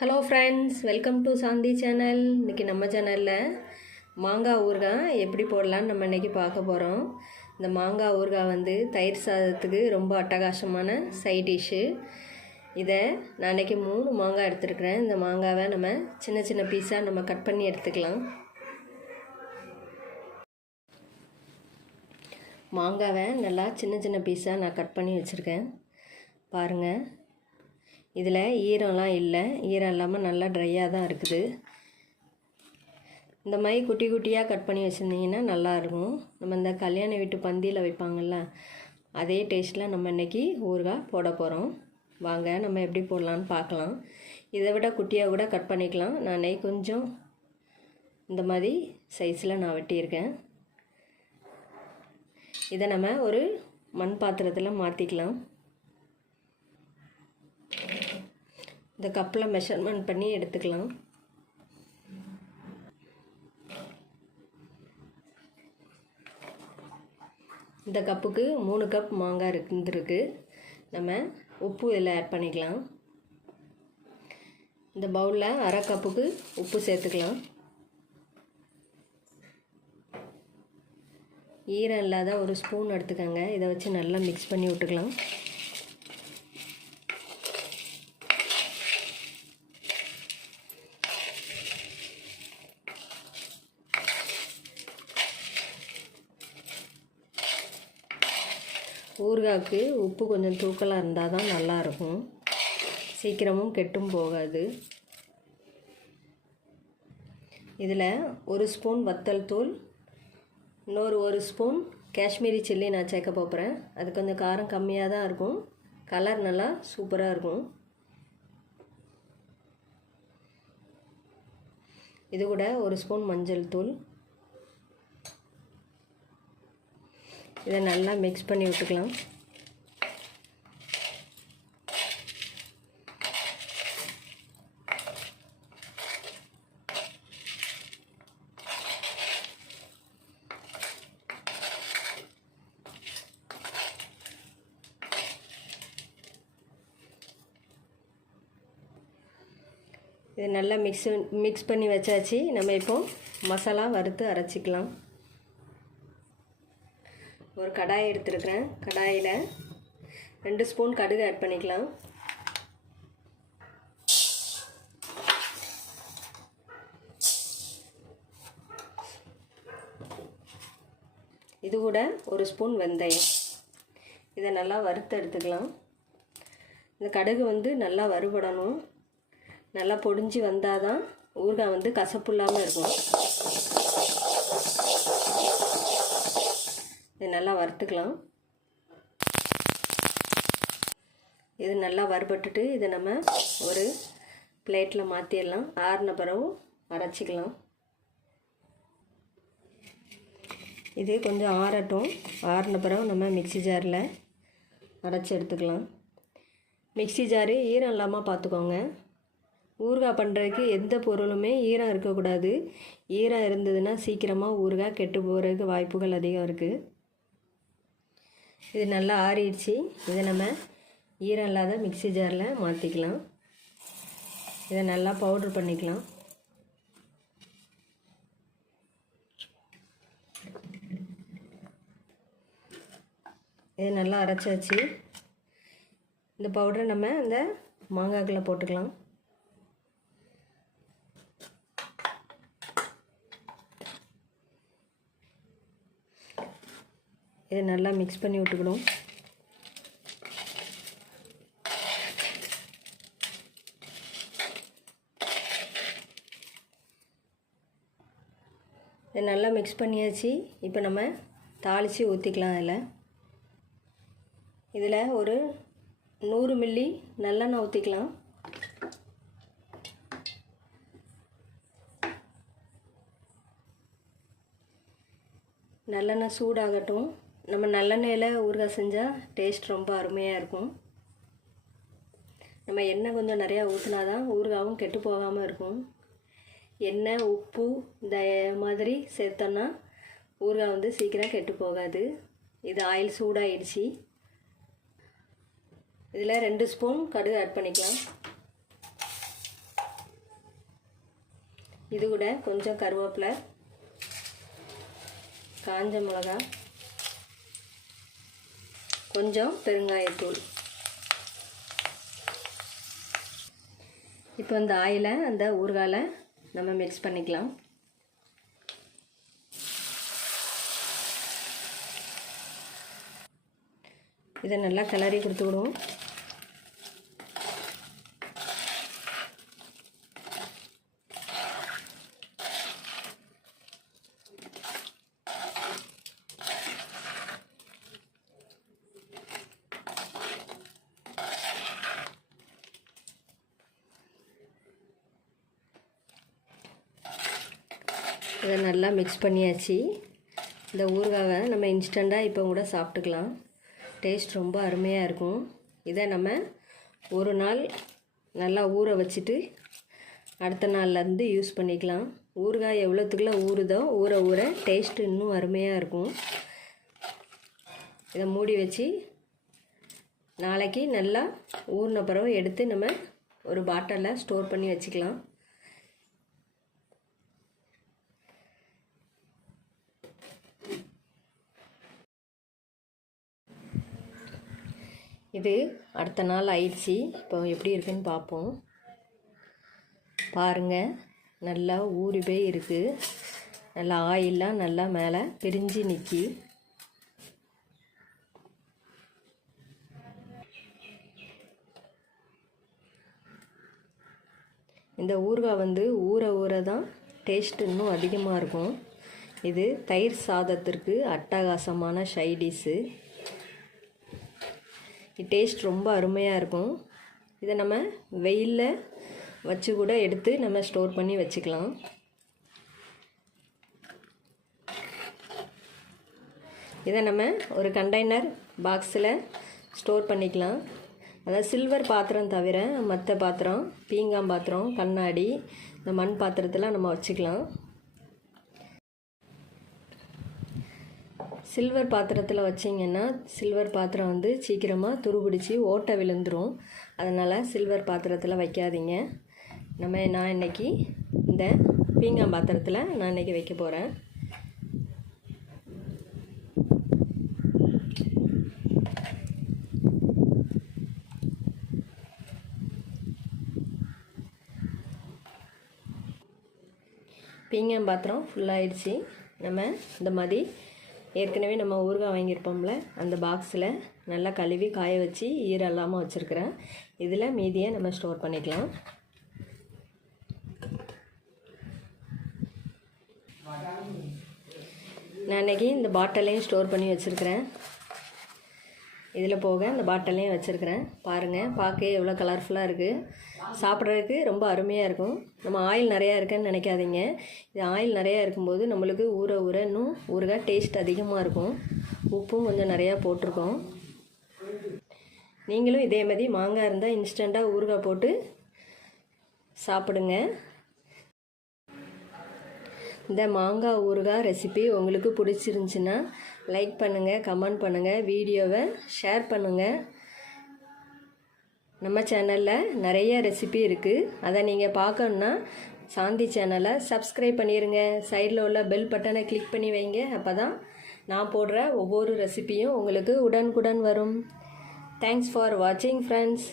Hello friends, welcome to Shanthi channel. இன்றைக்கி நம்ம சேனலில் மாங்காய் ஊறுகாய் எப்படி போடலான்னு நம்ம இன்றைக்கி பார்க்க போகிறோம். இந்த மாங்காய் ஊறுகாய் வந்து தயிர் சாதத்துக்கு ரொம்ப அட்டகாசமான சைட் டிஷ்ஷு. இதை நான் இன்றைக்கி 3 மாங்காய் எடுத்துருக்குறேன். இந்த மாங்காவை நம்ம சின்ன சின்ன பீஸாக நம்ம கட் பண்ணி எடுத்துக்கலாம். மாங்காவை நல்லா சின்ன சின்ன பீஸாக நான் கட் பண்ணி வச்சுருக்கேன். பாருங்கள், இதில் ஈரம்லாம் இல்லை, ஈரம் இல்லாமல் நல்லா ட்ரையாக தான் இருக்குது. இந்த மாதிரி குட்டி குட்டியாக கட் பண்ணி வச்சுருந்தீங்கன்னா நல்லாயிருக்கும். நம்ம இந்த கல்யாண வீட்டு பந்தியில் வைப்பாங்கள்ல, அதே டேஸ்ட்டில் நம்ம இன்றைக்கி ஊறுகாய் போட போகிறோம். வாங்க நம்ம எப்படி போடலான்னு பார்க்கலாம். இதை விட குட்டியாக கூட கட் பண்ணிக்கலாம். நான் கொஞ்சம் இந்த மாதிரி சைஸில் நான் வெட்டியிருக்கேன். இதை நம்ம ஒரு மண் பாத்திரத்தில் மாற்றிக்கலாம். இந்த கப்பில் மெஷர்மெண்ட் பண்ணி எடுத்துக்கலாம். இந்த கப்புக்கு 3 கப் மாங்காய் இருந்துருக்கு. நம்ம உப்பு இதில் ஆட் பண்ணிக்கலாம். இந்த பவுலில் 1/2 கப்புக்கு உப்பு சேர்த்துக்கலாம். ஈரம் இல்லாத ஒரு ஸ்பூன் எடுத்துக்கோங்க. இதை வச்சு நல்லா மிக்ஸ் பண்ணி விட்டுக்கலாம். ஊறுகாய்க்கு உப்பு கொஞ்சம் தூக்கலாக இருந்தால் தான் நல்லாயிருக்கும். சீக்கிரமும் கெட்டும் போகாது. இதில் 1 ஸ்பூன் வத்தல் தூள், இன்னொரு 1 ஸ்பூன் காஷ்மீரி சில்லி நான் சேர்க்க போகிறேன். அது கொஞ்சம் காரம் கம்மியாக தான் இருக்கும். கலர் நல்லா சூப்பராக இருக்கும். இது கூட 1 ஸ்பூன் மஞ்சள் தூள். இதை நல்லா மிக்ஸ் பண்ணி விட்டுக்கலாம். இதை நல்லா மிக்ஸ் பண்ணி வச்சாச்சு. நம்ம இப்போ மசாலா வறுத்து அரைச்சிக்கலாம். ஒரு கடாய் எடுத்துருக்கிறேன். கடாயில் 2 ஸ்பூன் கடுகு ஆட் பண்ணிக்கலாம். இது கூட 1 ஸ்பூன் வெந்தயம். இதை நல்லா வறுத்து எடுத்துக்கலாம். இந்த கடுகு வந்து நல்லா வறுபடணும். நல்லா பொடிஞ்சு வந்தால் தான் ஊறுகாய் வந்து கசப்பு இல்லாமல் இருக்கும். இது நல்லா வறுத்துக்கலாம். இது நல்லா வறுபட்டுட்டு இதை நம்ம ஒரு பிளேட்டில் மாற்றிடலாம். ஆறின பிறகு அரைச்சிக்கலாம். இது கொஞ்சம் ஆறட்டும். ஆறின பிறகு நம்ம மிக்ஸி ஜாரில் அரைச்சி எடுத்துக்கலாம். மிக்ஸி ஜாரு ஈரம் இல்லாமல் பார்த்துக்கோங்க. ஊறுகாய் பண்ணுறதுக்கு எந்த பொருளுமே ஈரம் இருக்கக்கூடாது. ஈரம் இருந்ததுன்னா சீக்கிரமாக ஊறுகாய் கெட்டு போகிறதுக்கு வாய்ப்புகள் அதிகம் இருக்குது. இது நல்லா ஆறிடுச்சு. இதை நம்ம ஈரம் இல்லாத மிக்ஸி ஜாரில் மாற்றிக்கலாம். இதை நல்லா பவுட்ரு பண்ணிக்கலாம். இது நல்லா அரைச்சாச்சு. இந்த பவுடரை நம்ம இந்த மாங்காய்க்குள்ளே போட்டுக்கலாம். இதை நல்லா மிக்ஸ் பண்ணி விட்டுக்கணும். இதை நல்லா மிக்ஸ் பண்ணியாச்சு. இப்போ நம்ம தாளித்து ஊற்றிக்கலாம். இதில் ஒரு 100 மில்லி நல்லெண்ணெய் ஊற்றிக்கலாம். நல்லெண்ணெய் சூடாகட்டும். நம்ம நல்லெண்ணெயில் ஊறுகாய் செஞ்சால் டேஸ்ட் ரொம்ப அருமையாக இருக்கும். நம்ம எண்ணெய் கொஞ்சம் நிறையா ஊற்றினா தான் ஊறுகாயும் கெட்டு போகாமல் இருக்கும். எண்ணெய், உப்பு இந்த மாதிரி சேர்த்தோன்னா ஊறுகாய் வந்து சீக்கிரம் கெட்டு போகாது. இது ஆயில் சூடாகிடுச்சு. இதில் 2 ஸ்பூன் கடுகு ஆட் பண்ணிக்கலாம். இது கூட கொஞ்சம் கருவேப்பிலை, காஞ்ச மிளகா, கொஞ்சம் பெருங்காயத்தூள். இப்போ இந்த ஆயிலை அந்த ஊறுகாயில் நம்ம மிக்ஸ் பண்ணிக்கலாம். இதை நல்லா கிளறி கொடுத்துக்கிடுவோம். இதை நல்லா மிக்ஸ் பண்ணியாச்சு. இந்த ஊறுகாவை நம்ம இன்ஸ்டண்ட்டாக இப்போ கூட சாப்பிட்டுக்கலாம். டேஸ்ட் ரொம்ப அருமையாக இருக்கும். இதை நம்ம ஒரு நாள் நல்லா ஊற வச்சுட்டு அடுத்த நாள்லேருந்து யூஸ் பண்ணிக்கலாம். ஊறுகாய் எவ்வளோத்துக்குள்ள ஊறுதோ ஊற ஊற டேஸ்ட்டு இன்னும் அருமையாக இருக்கும். இதை மூடி வச்சு நாளைக்கு நல்லா ஊறின பிறகு எடுத்து நம்ம ஒரு பாட்டிலில் ஸ்டோர் பண்ணி வச்சுக்கலாம். இது அடுத்த நாள் ஆயிடுச்சு. இப்போ எப்படி இருக்குன்னு பார்ப்போம். பாருங்கள், நல்லா ஊறி போய் இருக்குது. நல்லா ஆயிலெலாம் நல்லா மேலே பிரிஞ்சு நிற்கி. இந்த ஊறுகாய் வந்து ஊற ஊற தான் டேஸ்ட் இன்னும் அதிகமாக இருக்கும். இது தயிர் சாதத்திற்கு அட்டகாசமான சைடிஷ்ஷு. டேஸ்ட் ரொம்ப அருமையாக இருக்கும். இதை நம்ம வெயிலில் வச்சு கூட எடுத்து நம்ம ஸ்டோர் பண்ணி வச்சுக்கலாம். இதை நம்ம ஒரு கண்டெய்னர் பாக்ஸில் ஸ்டோர் பண்ணிக்கலாம். அதாவது சில்வர் பாத்திரம் தவிர மற்ற பாத்திரம், பீங்கான் பாத்திரம், கண்ணாடி, இந்த மண் பாத்திரத்தில் நம்ம வச்சுக்கலாம். சில்வர் பாத்திரத்தில் வச்சிங்கன்னா சில்வர் பாத்திரம் வந்து சீக்கிரமாக துருபிடிச்சி ஓட்டை விழுந்துடும். அதனால் சில்வர் பாத்திரத்தில் வைக்காதீங்க. நான் இன்றைக்கி இந்த பீங்கான் பாத்திரத்தில் நான் இன்றைக்கி வைக்க போகிறேன். பீங்கான் பாத்திரம் ஃபுல்லாகிடுச்சு. நம்ம இந்த மாதிரி ஏற்கனவே நம்ம ஊறுகாய் வாங்கியிருப்போம்ல, அந்த பாக்ஸில் நல்லா கழுவி காய வச்சு ஈரம் இல்லாமல் வச்சுருக்கிறேன். இதில் மீதியை நம்ம ஸ்டோர் பண்ணிக்கலாம். நான் இன்றைக்கி இந்த பாட்டிலையும் ஸ்டோர் பண்ணி வச்சுருக்கிறேன். இதில் போக இந்த பாட்டிலையும் வச்சுருக்கிறேன். பாருங்கள், பார்க்க எவ்வளோ கலர்ஃபுல்லாக இருக்குது. சாப்பிட்றதுக்கு ரொம்ப அருமையாக இருக்கும். நம்ம ஆயில் நிறையா இருக்குன்னு நினைக்காதீங்க. இது ஆயில் நிறையா இருக்கும்போது நம்மளுக்கு ஊற ஊற இன்னும் ஊறுகாய் டேஸ்ட் அதிகமாக இருக்கும். உப்பும் கொஞ்சம் நிறையா போட்டிருக்கோம். நீங்களும் இதே மாதிரி மாங்காய் இருந்தால் இன்ஸ்டண்ட்டாக ஊறுகாய் போட்டு சாப்பிடுங்க. இந்த மாங்காய் ஊறுகாய் ரெசிபி உங்களுக்கு பிடிச்சிருந்துச்சின்னா லைக் பண்ணுங்கள், கமெண்ட் பண்ணுங்கள், வீடியோவை ஷேர் பண்ணுங்கள். நம்ம சேனலில் நிறைய ரெசிபி இருக்குது. அதை நீங்கள் பார்க்கணுன்னா சாந்தி சேனலை சப்ஸ்கிரைப் பண்ணிடுங்க. சைடில் உள்ள பெல் பட்டனை கிளிக் பண்ணி வைங்க. அப்போ தான் நான் போடுற ஒவ்வொரு ரெசிபியும் உங்களுக்கு உடனுக்குடன் வரும். தேங்க்ஸ் ஃபார் வாட்சிங் ஃப்ரெண்ட்ஸ்.